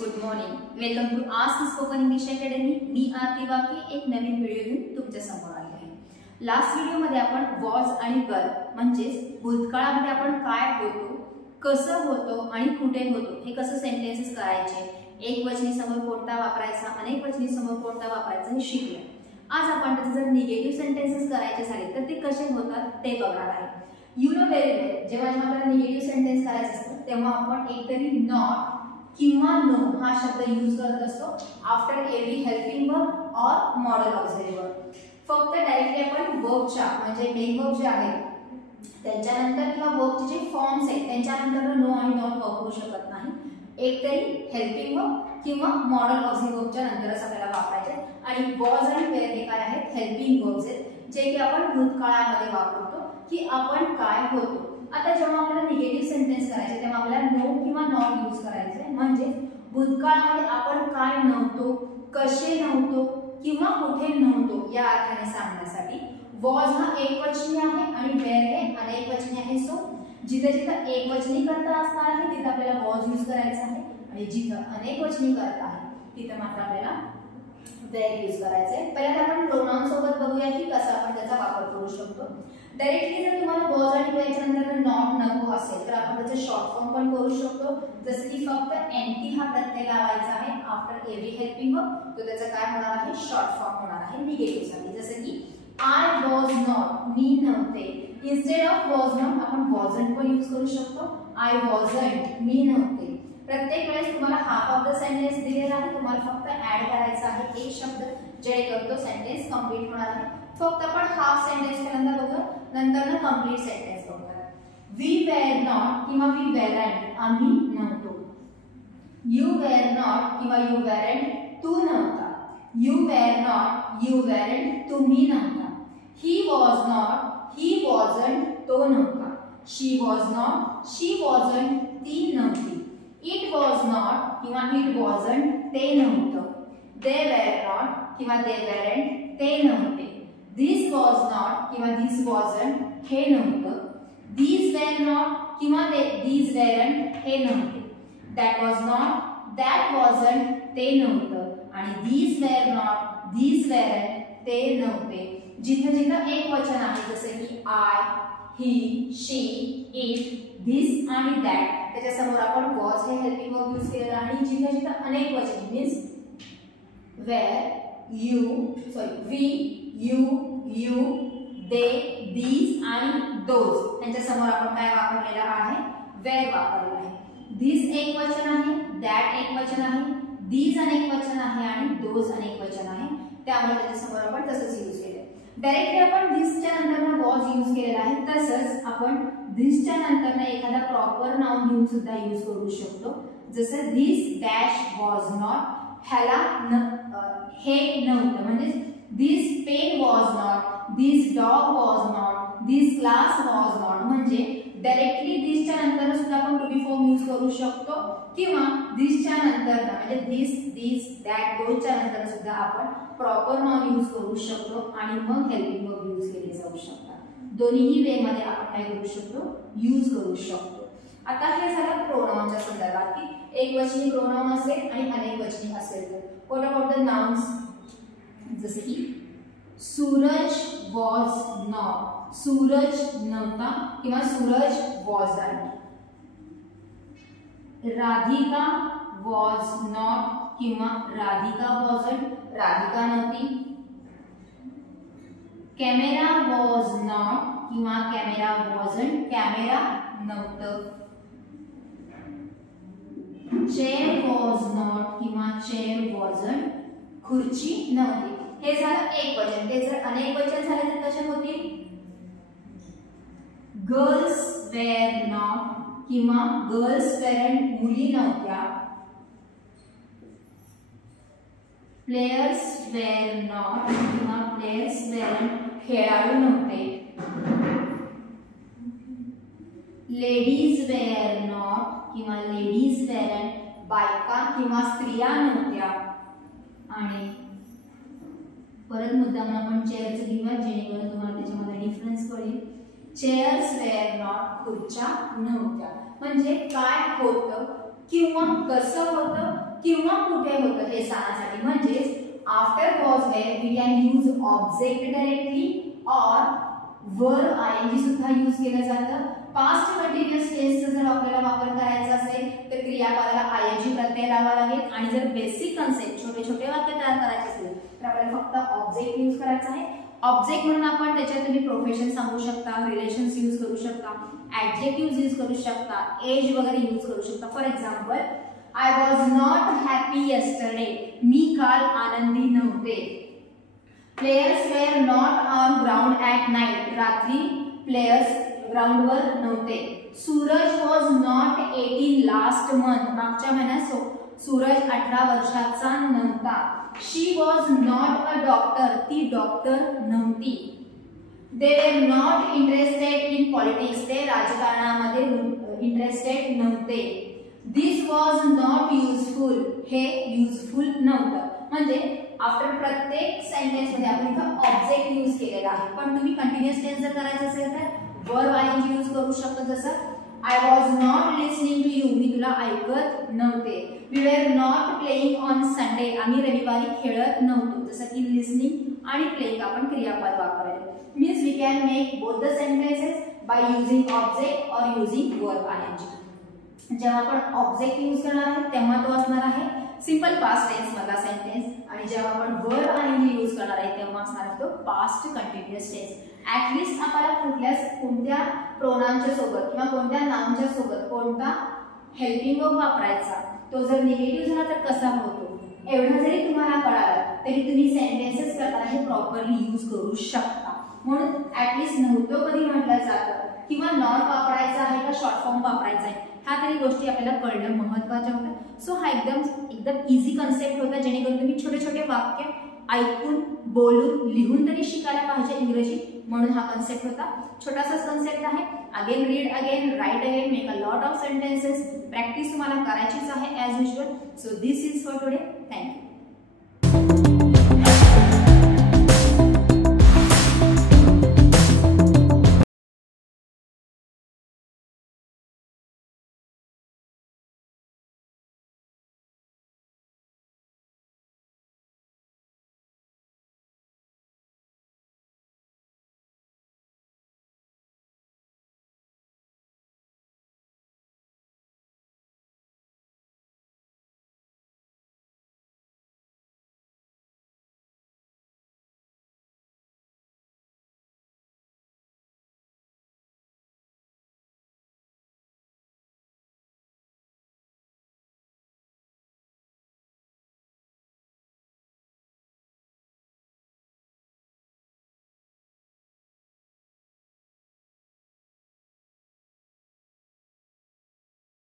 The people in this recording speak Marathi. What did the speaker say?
Good morning. Welcome to ask spoken English academy. मी आरती वाके एक नवीन व्हिडिओ घेऊन तुमच्या समोर आले आहे. लास्ट व्हिडिओमध्ये आपण वॉज आणि वर म्हणजेच भूतकाळामध्ये आपण काय होतो, कसं होतो आणि कुठे होतो हे कसं सेंटेन्सेस करायचे, एक वचनी समोर कोणता वापरायचा, अनेक वचनी समोर कोणता वापरायचा हे शिकलो. आज आपण त्याचे जर निगेटिव्ह सेंटेन्सेस करायचे झाले तर ते कसे होतात ते बघणार आहे. यू नो व्हेरी वेल, जेव्हा आपल्याला निगेटिव्ह सेंटेन्स करायचं असतं तेव्हा आपण एकतरी नॉट किंवा नो हा शब्द यूज करत असतो आफ्टर एव्हरी हेल्पिंग वर्ब और मॉडल ऑक्झिलरी वर्ब. फक्त डायरेक्टली आपण वर्बच्या म्हणजे मेन वर्ब जे आहे त्यांच्यानंतर किंवा वर्बचे जे फॉर्म्स आहेत त्यांच्यानंतर नो आणि नॉट वापरू शकत नाही. एकतरी हेल्पिंग वर्ब किंवा मॉडल ऑक्झिलरी वर्बच्या नंतरच आपल्याला वापरायचे. आणि वॉज आणि वेअर हे काय आहेत, हेल्पिंग वर्ब्स आहेत जे की आपण भूतकाळामध्ये वापरतो की आपण काय होतो. आता जेव्हा आपल्याला निगेटिव्ह सेंटेन्स करायचे तेव्हा आपल्याला नो किंवा नॉट यूज करायचे. म्हणजे भूतकाळामध्ये आपण काय नव्हतो, कसे नव्हतो किंवा कुठे नव्हतो या अर्थाने सांगण्यासाठी वॉज हा एकवचनी आहे आणि वेअर हे अनेकवचनी आहे. सो जिथे जिथे एकवचनी करता असणार आहे तिथे आपल्याला वॉज यूज करायचा आहे आणि जिथे अनेकवचनी करता आहे तिथे मात्र आपल्याला वेअर यूज करायचे आहे. पहिल्यांदा आपण प्रोनाउन सोबत बघूया की कसा आपण त्याचा वापर करू शकतो. डायरेक्टली जर तुम्हाला वॉज आणि वेअरच्या नंतर नॉट नको असेल तर आपण त्याचे शॉर्ट फॉर्म पण करू शकतो. जसे की फक्त एनटी हा प्रत्यय लावायचा आहे आफ्टर एव्हरी हेल्पिंग वर्ब, तो त्याचा काय होणार आहे, शॉर्ट फॉर्म होणार आहे निगेटिव्ह साठी. जसे की आय वॉज नॉट, मी नव्हते. इन्स्टेड ऑफ वॉज नॉट आपण वॉजंट पण यूज करू शकतो. आय वॉजंट, मी नव्हते. प्रत्येक वेळेस तुम्हाला हाफ ऑफ द सेंटेन्स दिलेला आहे, तुम्हाला फक्त ऍड करायचा आहे एक शब्द जेणेकरून तो सेंटेन्स कंप्लीट होणार आहे. फक्त आपण हाफ सेंटेन्स पहिल्यांदा बघूया, नंतर कंप्लीट सेंटेन्स बघूया. वी वेअर नॉट किंवा वी वेअरंट, आम्ही नव्हतो. यू वेअर नॉट किंवा यू वेअरंट, तू नव्हता. यू वेअर नॉट, यू वेअरंट, तुम्ही नव्हता. He was not, he wasn't, तो नव्हता. She was not, she wasn't, ती नव्हती. इट वॉज नॉट किंवा इट वॉजंट, ते नव्हतं. दे वेअर नॉट किंवा दे वेअरंट, ते नव्हते. दिस वॉज नॉट किंवा दिस वॉजंट, हे नव्हतं. दीज वेअर नॉट किंवा दीज वेअरंट, हे नव्हते. That was not, that wasn't, ते नव्हतं. आणि दीज वेअर नॉट, दीज वेअरंट, ते नव्हते. जिथे जिथे एक वचन आहे जसे की I, he, she, it, this आणि दॅट त्याच्या समोर आपण वॉज हे हेल्पिंग वर्ब यूज केलेला आहे. आणि जिथे जिथे अनेक वचन means where, we, you, they, these आणि दोज यांच्या समोर आपण काय वापरलेला आहे, वेअर वापरलेला आहे. धिस एक वचन आहे, दॅट एक वचन आहे, दीज अनेक वचन आहे आणि दोज अनेक वचन आहे. त्यामुळे त्याच्या समोर आपण तसंच यूज केले. डायरेक्टली आपण धिसच्या नंतर वॉज यूज केलेला आहे. तसंच आपण धिसच्या नंतर एखादा प्रॉपर नाउन घेऊन सुद्धा यूज करू शकतो. जसं धिस डॅश वॉज नॉट, ह्याला हे नव्हतं. म्हणजे this pen was not, this dog was not, this class was not. म्हणजे डायरेक्टली धिसच्या नंतर सुद्धा आपण टू बी फॉर्म यूज करू शकतो किंवा धिसच्या नंतर म्हणजे धिस, दीज, दॅट, दोजच्या नंतर सुद्धा आपण प्रॉपर नाउन यूज करू शकतो आणि मग हेल्पिंग वर्ब यूज केले जाऊ शकतात. दोन्ही वे मध्ये आपण काय करू शकतो, यूज करू शकतो. आता हे झालं प्रोनाउनच्या संदर्भात की एकवचनी प्रोनाउन असेल आणि अनेकवचनी असेल तर व्हॉट अबाउट द नाउन्स. जसे की सूरज वॉज नॉट, सूरज नव्हता किंवा Suraj wasn't. Radhika was not किंवा राधिका वॉजंट, राधिका नव्हती. कॅमेरा वॉज नॉट किंवा कॅमेरा वॉजंट, कॅमेरा नव्हतं. चेअर वॉज नॉट किंवा चेअर वॉजंट, खुर्ची नव्हती. हे झालं एक वचन. ते जर अनेक वचन झाले तर कसे होतील, गर्ल्स वेअर नॉट किंवा गर्ल्स वेअरंट, मुली नव्हत्या. प्लेयर्स वेअर नॉट किंवा प्लेयर्स वेअरंट, खेळाडू नव्हते. लेडीज वेअर नॉट किंवा लेडीज वेअरंट, बायका किंवा स्त्रिया नव्हत्या. आणि परत मुद्दाम आपण चेअरचं घेऊया जेणेकरून तुम्हाला त्याच्यामध्ये डिफरन्स कळेल. चेअर्स वेअर नॉट, खुर्च्या नव्हत्या. म्हणजे काय होतं किंवा कसं होतं किंवा कुठे होतं हे सांगण्यासाठी. म्हणजेच after was where we can use object directly or verb I N G सुद्धा यूज केलं जातं. पास्ट कंटिन्युअस टेन्सचा जर आपल्याला वापर करायचा असेल तर क्रियापदाला आयएनजी प्रत्यय लावावा लागेल. आणि जर बेसिक कन्सेप्ट छोटे छोटे वाक्य तयार करायचे असेल तर आपल्याला फक्त ऑब्जेक्ट यूज करायचा आहे. ऑब्जेक्ट म्हणून आपण त्याच्यात तुम्ही प्रोफेशन सांगू शकता, रिलेशन्स यूज करू शकता, ऍडजेक्टिव्ह यूज करू शकता, एज वगैरे यूज करू शकता. For example, I was not happy yesterday, मी काल आनंदी नव्हते. Players were not on ground at night, रात्री प्लेयर्स ग्राउंडवर नव्हते. Suraj was not 18 last month, मागच्या महिन्यात सूरज 18 वर्षाचा नव्हता. She was not a doctor, ती डॉक्टर नव्हती. They were not interested in politics, ते राजकारणामध्ये इंटरेस्टेड नव्हते. दिस वॉज नॉट युजफुल, हे युजफुल नव्हतं. म्हणजे आफ्टर प्रत्येक सेंटेन्स मध्ये आपण इथं ऑब्जेक्ट यूज केलेला आहे. पण तुम्ही कंटिन्युअस टेन्स जर करायचं असेल तर वर्ब आयएनजी यूज करू शकता. जसं I was not listening to you, मी तुला ऐकत नव्हते. We were not playing on Sunday, आम्ही रविवारी खेळत नव्हतो. जसं की लिसनिंग आणि प्लेइंग आपण क्रियापद वापरायला. Means we can make both the sentences by using object or using verb I N G. जेव्हा आपण ऑब्जेक्ट यूज करणार आहे तेव्हा तो असणार आहे सिंपल पास्ट टेन्स मधला सेंटेन्स. आणि जेव्हा आपण वर्ब आयएनजी यूज करणार आहे तेव्हा असणार आहे तो पास्ट कंटिन्युअस टेन्स. ऍटलिस्ट आपल्याला कोणत्या प्रोनाउनच्या सोबत किंवा कोणत्या नाउनच्या सोबत कोणता हेल्पिंग वर्ब वापरायचा, तो जर निगेटिव्ह झाला तर कसा होतो, एवढा जरी तुम्हाला कळालं तरी तुम्ही सेंटेन्सेस करताना हे प्रॉपरली यूज करू शकता. म्हणून ऍटलिस्ट नव्हतं कधी म्हटलं जातं किंवा नॉट वापरायचा आहे का शॉर्ट फॉर्म वापरायचा आहे, ह्या तरी गोष्टी आपल्याला कळणं महत्त्वाच्या होत्या. सो हा एकदम इझी कन्सेप्ट होता, जेणेकरून तुम्ही छोटे छोटे वाक्य ऐकून, बोलून, लिहून तरी शिकायला पाहिजे इंग्रजी. म्हणून हा कन्सेप्ट होता. छोटासाच कन्सेप्ट आहे. Again read again, write again, make a lot of sentences. Practice तुम्हाला करायचीच आहे as usual. So this is for today. Thank you.